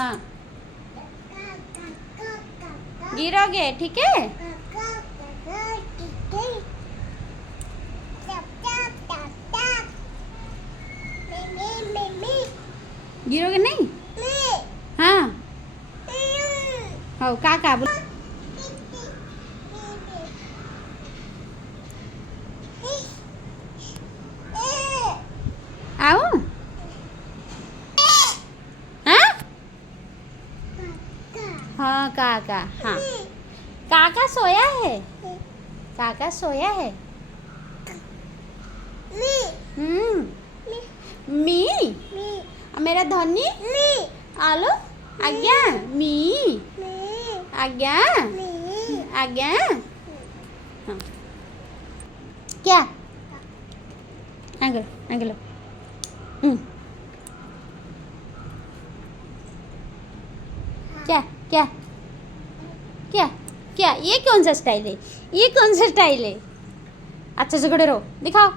हाँ गिरोगे, ठीक है। गिरोगे नहीं। हाँ हो काका बोल। आओ। हाँ हाँ काका, हाँ काका सोया है, काका सोया है। हम्म मी मेरा धनी आलो आज्ञा मी आज्ञा आज्ञा। हाँ क्या आगे आगे लो। क्या क्या क्या क्या ये कौन सा स्टाइल है, ये कौन सा स्टाइल है। अच्छे से खड़े रहो, दिखाओ।